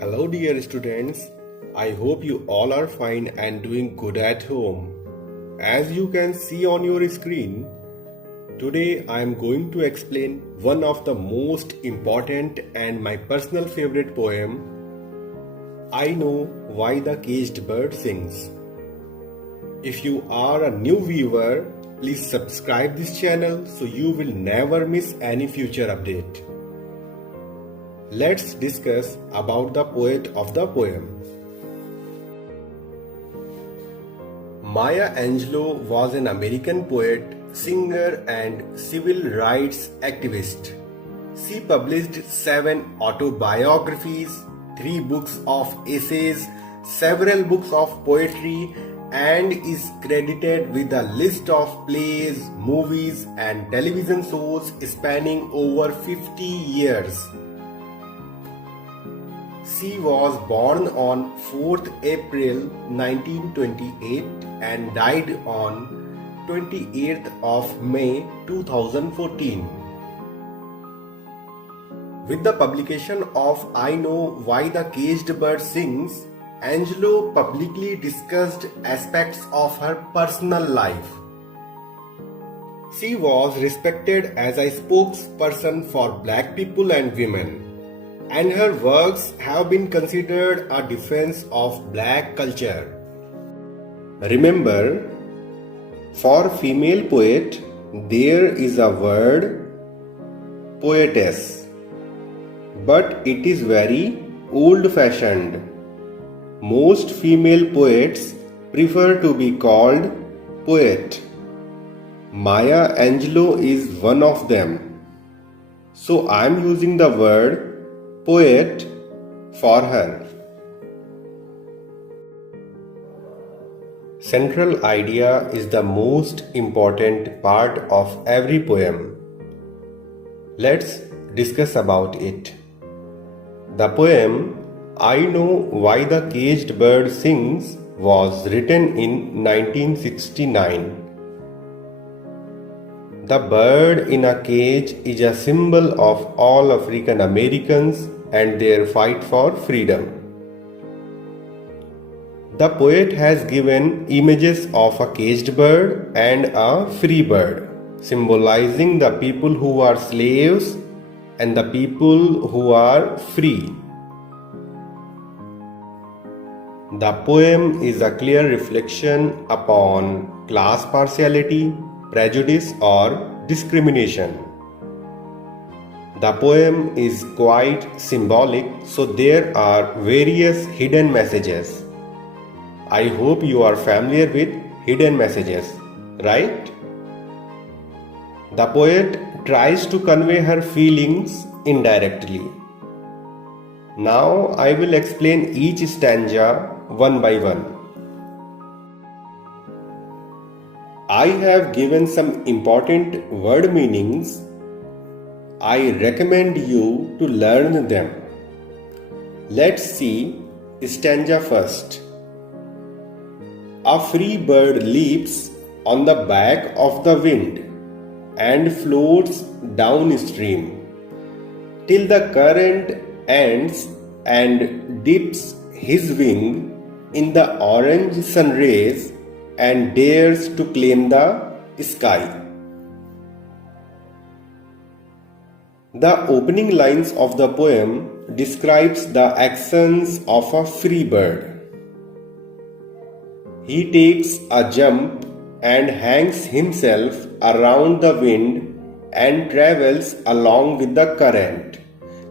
Hello, dear students. I hope you all are fine and doing good at home. As you can see on your screen, today I am going to explain one of the most important and my personal favorite poem, I Know Why the Caged Bird Sings. If you are a new viewer, please subscribe this channel so you will never miss any future update. Let's discuss about the poet of the poem. Maya Angelou was an American poet, singer and civil rights activist. She published 7 autobiographies, 3 books of essays, several books of poetry, and is credited with a list of plays, movies and television shows spanning over 50 years. She was born on 4th April 1928 and died on 28th of May 2014. With the publication of I Know Why the Caged Bird Sings, Angelou publicly discussed aspects of her personal life. She was respected as a spokesperson for black people and women, and her works have been considered a defense of black culture. Remember, for female poet, there is a word poetess, but it is very old-fashioned. Most female poets prefer to be called poet. Maya Angelou is one of them. So I am using the word poet for her. Central idea is the most important part of every poem. Let's discuss about it. The poem I Know Why the Caged Bird Sings was written in 1969. The bird in a cage is a symbol of all African Americans and their fight for freedom. The poet has given images of a caged bird and a free bird, symbolizing the people who are slaves and the people who are free. The poem is a clear reflection upon class partiality, prejudice or discrimination. The poem is quite symbolic, so there are various hidden messages. I hope you are familiar with hidden messages, right? The poet tries to convey her feelings indirectly. Now I will explain each stanza one by one. I have given some important word meanings. I recommend you to learn them. Let's see stanza first. A free bird leaps on the back of the wind and floats downstream till the current ends and dips his wing in the orange sun rays and dares to claim the sky. The opening lines of the poem describes the actions of a free bird. He takes a jump and hangs himself around the wind and travels along with the current.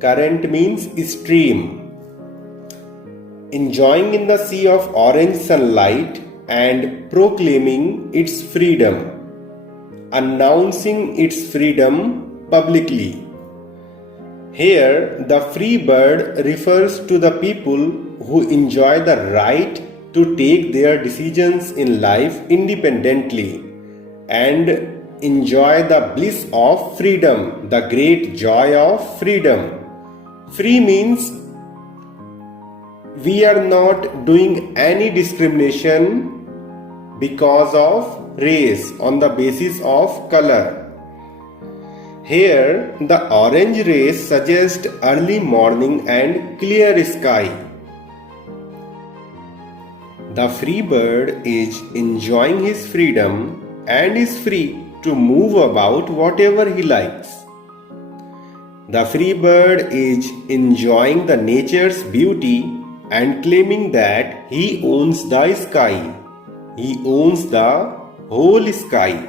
Current means stream. Enjoying in the sea of orange sunlight and proclaiming its freedom, announcing its freedom publicly. Here, the free bird refers to the people who enjoy the right to take their decisions in life independently and enjoy the bliss of freedom, the great joy of freedom. Free means we are not doing any discrimination because of race on the basis of color. Here, the orange rays suggest early morning and clear sky. The free bird is enjoying his freedom and is free to move about whatever he likes. The free bird is enjoying the nature's beauty and claiming that he owns the sky. He owns the whole sky.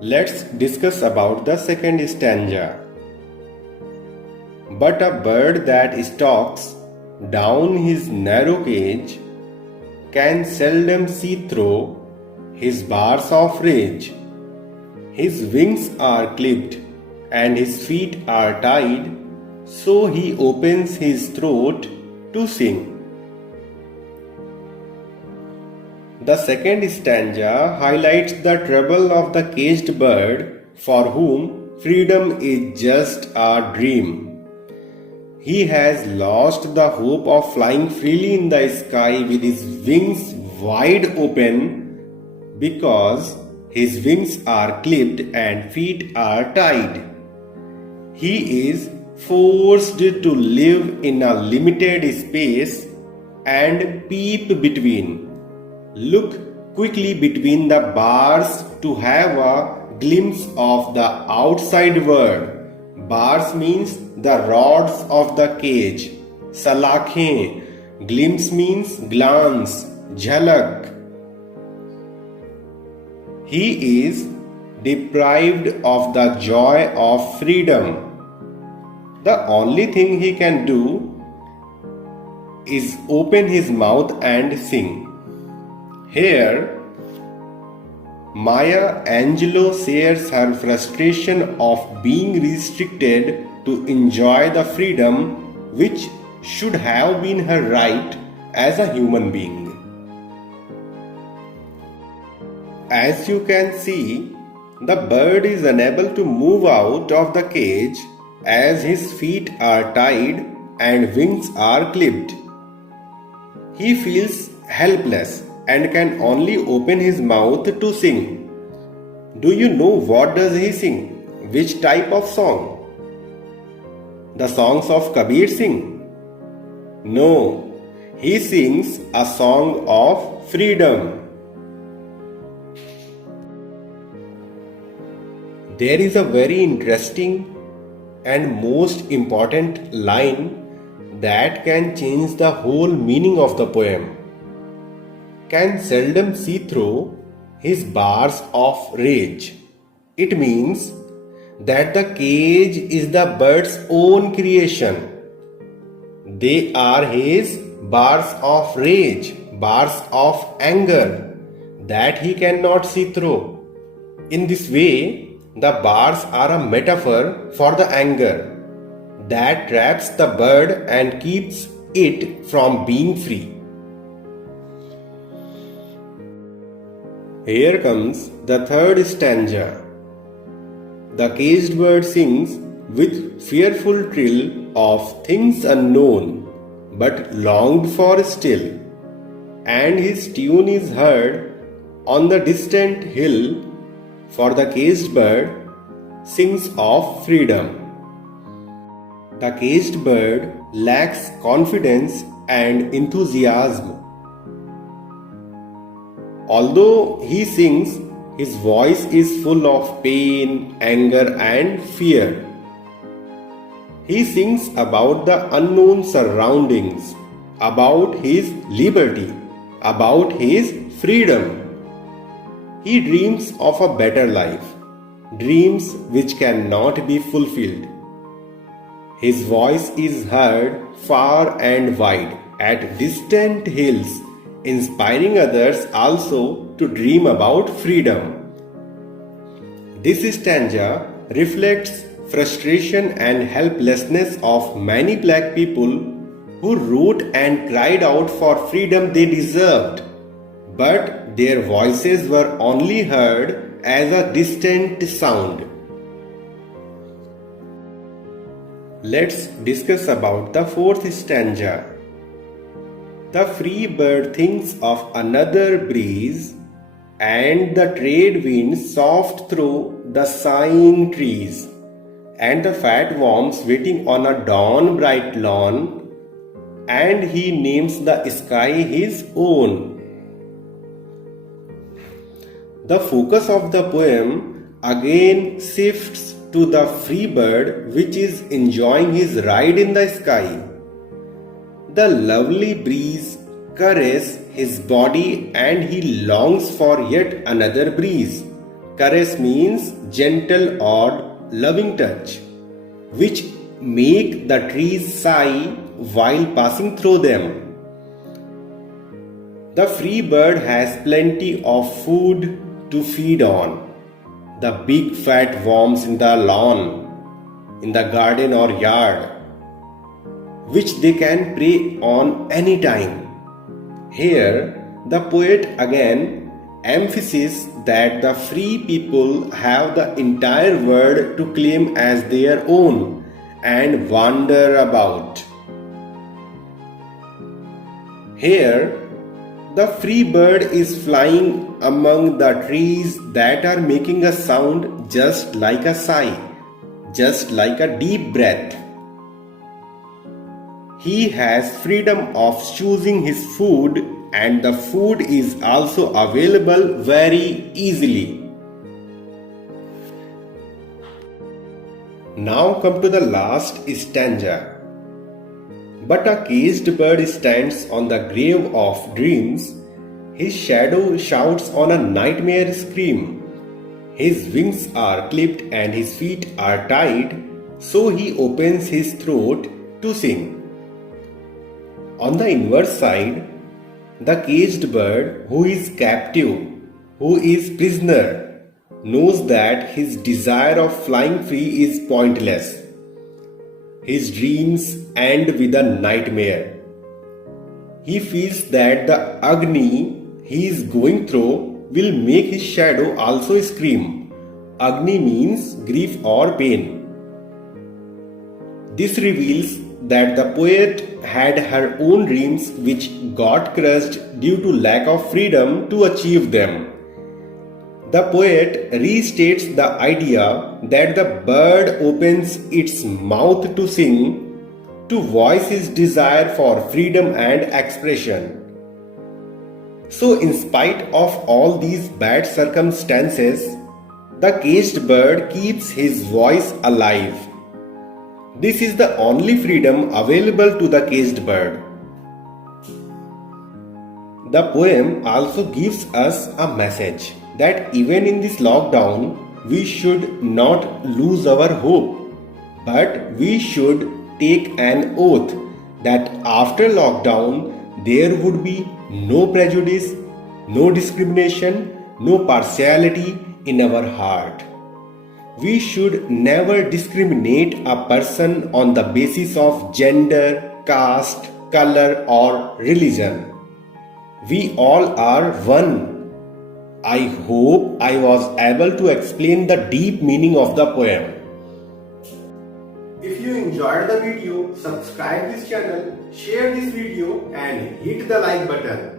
Let's discuss about the second stanza. But a bird that stalks down his narrow cage can seldom see through his bars of rage. His wings are clipped and his feet are tied, so he opens his throat to sing. The second stanza highlights the trouble of the caged bird for whom freedom is just a dream. He has lost the hope of flying freely in the sky with his wings wide open because his wings are clipped and feet are tied. He is forced to live in a limited space and peep between. Look quickly between the bars to have a glimpse of the outside world. Bars means the rods of the cage. Salakhein. Glimpse means glance, jhalak. He is deprived of the joy of freedom. The only thing he can do is open his mouth and sing. Here, Maya Angelou shares her frustration of being restricted to enjoy the freedom which should have been her right as a human being. As you can see, the bird is unable to move out of the cage as his feet are tied and wings are clipped. He feels helpless and can only open his mouth to sing. Do you know what does he sing? Which type of song? The songs of Kabir Singh? No, he sings a song of freedom. There is a very interesting and most important line that can change the whole meaning of the poem. Can seldom see through his bars of rage. It means that the cage is the bird's own creation. They are his bars of rage, bars of anger that he cannot see through. In this way, the bars are a metaphor for the anger that traps the bird and keeps it from being free. Here comes the third stanza. The caged bird sings with fearful trill of things unknown, but longed for still, and his tune is heard on the distant hill, for the caged bird sings of freedom. The caged bird lacks confidence and enthusiasm. Although he sings, his voice is full of pain, anger, and fear. He sings about the unknown surroundings, about his liberty, about his freedom. He dreams of a better life, dreams which cannot be fulfilled. His voice is heard far and wide at distant hills, inspiring others also to dream about freedom. This stanza reflects frustration and helplessness of many black people who wrote and cried out for freedom they deserved, but their voices were only heard as a distant sound. Let's discuss about the fourth stanza. The free bird thinks of another breeze and the trade winds soft through the sighing trees, and the fat worms waiting on a dawn bright lawn, and he names the sky his own. The focus of the poem again shifts to the free bird which is enjoying his ride in the sky. The lovely breeze caresses his body and he longs for yet another breeze. Caress means gentle or loving touch, which make the trees sigh while passing through them. The free bird has plenty of food to feed on. The big fat worms in the lawn, in the garden or yard, which they can prey on any time. Here, the poet again emphasizes that the free people have the entire world to claim as their own and wander about. Here, the free bird is flying among the trees that are making a sound just like a sigh, just like a deep breath. He has freedom of choosing his food, and the food is also available very easily. Now come to the last stanza. But a caged bird stands on the grave of dreams. His shadow shouts on a nightmare scream. His wings are clipped and his feet are tied, so he opens his throat to sing. On the inverse side, the caged bird who is captive, who is prisoner, knows that his desire of flying free is pointless. His dreams end with a nightmare. He feels that the agony he is going through will make his shadow also scream. Agni means grief or pain. This reveals that the poet had her own dreams which got crushed due to lack of freedom to achieve them. The poet restates the idea that the bird opens its mouth to sing, to voice his desire for freedom and expression. So, in spite of all these bad circumstances, the caged bird keeps his voice alive. This is the only freedom available to the caged bird. The poem also gives us a message that even in this lockdown, we should not lose our hope, but we should take an oath that after lockdown, there would be no prejudice, no discrimination, no partiality in our heart. We should never discriminate a person on the basis of gender, caste, color, or religion. We all are one. I hope I was able to explain the deep meaning of the poem. If you enjoyed the video, subscribe this channel, share this video and hit the like button.